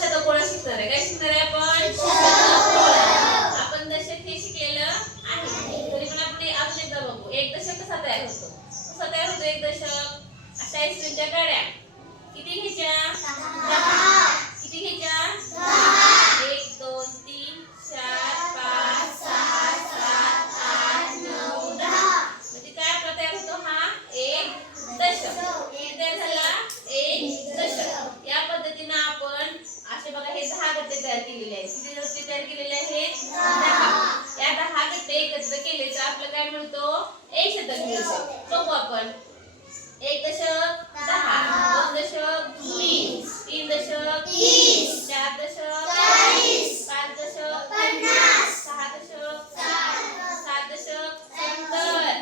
शतकोळा शिकणार आहे. काय शिकणार आहे आपण? शतकोळा. आपण दशक हे शिकलेलं आहे. तरी पण आपण अजून एकदा बघू. एक दशक कसा तयार होतो? कसा तयार होतो एक दशक? अशा आईस्क्रीमच्या गाड्या किती घ्यायच्या? 10. किती घ्यायच्या? 10. 1 2 3 4 5 6 7 8 9 10. म्हणजे काय आपला तयार होतो हा एक दशक. किती तयार झाला? एक दशक. या पद्धतीने आपण असे बघा हे 10 गट्टे तयार केलेले आहेत. किती गट्टे तयार केलेले आहेत? 10. या 10 गट्टे एकत्र केले तर आपलं काय मिळतो? एक शतक मिळतं. बघू आपण. एक दशक 10, 2 दशक 20, 3 दशक 30, 4 दशक 40, 5 दशक 50, 6 दशक 60, 7 दशक 70,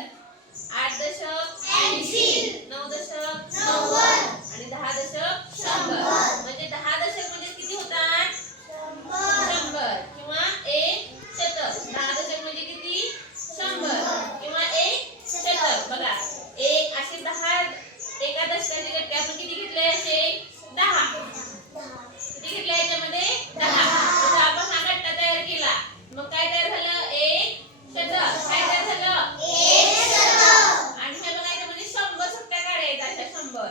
8 दशक 80, 9 दशक 90 आणि 10 दशक 100. म्हणजे 10 दशक म्हणजे किती होतात? 100 किंवा एक शतक. 10 दशक म्हणजे किती? 100 किंवा एक शतक. बघा एक असे 10 एका दशकाचे गट्टे आपण किती घेतले? असे 10. किती घेतले याच्यामध्ये? 10. आता आपण हा गट्टा तयार केला. मग काय तयार झालं? एक शतक. काय तयार झालं? एक शतक. आणि हे बघा याच्यामध्ये 100 सुट्ट्या गाड्या आहेत. अशा 100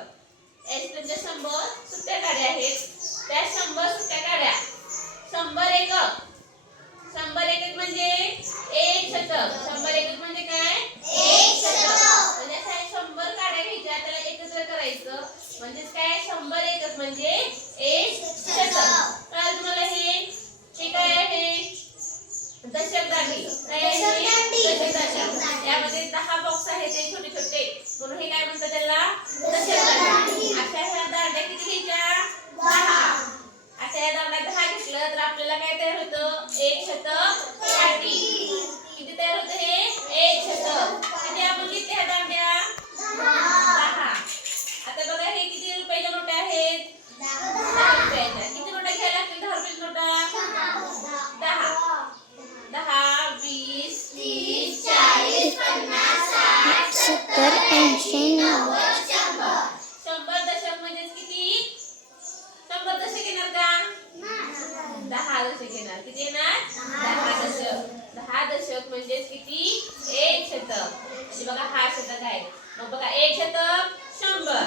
आईस्क्रीमच्या 100 सुट्ट्या गाड्या आहेत. त्या 100 सुट्ट्या गाड्या 100 एकक. 100 एकक म्हणजे एक शतक. 100 एकक म्हणजे काय? एक शतक. म्हणजे अशा 100 गाड्या घ्यायच्या त्याला एकत्र करायचं म्हणजे काय? 100 एकक म्हणजे एक शतक. कळलं तुम्हाला हे? काय आहे? दशक दांडी. काय आहे? दशक दांडी. यामध्ये 10 बॉक्स आहेत ते छोटे छोटे म्हणून हे काय म्हणतात त्याला? दशक दांडी. अशा ह्या दांड्या किती घ्यायच्या? 10. अशा या दांड्या 10 घेतलं तर आपल्याला काय तयार होतं? एक शतक दांडी. किती तयार होतं हे? एक शतक. किती आपण घेतल्या ह्या दांड्या? 10. आता बघा हे किती रुपयाच्या नोटा आहेत? 10 रुपयाच्या. किती नोटा घ्यायला लागतील? 10 रुपयाच्या नोटा? 10. 10 20 30 40 50 60 70 80 90. 100 दशक म्हणजे किती? 100 दशक येणार का? 10 दशक येणार. किती येणार? 10 दशक. 10 दशक म्हणजे किती? एक शतक. म्हणजे बघा हा शतक आहे. मग बघा एक शतक 100.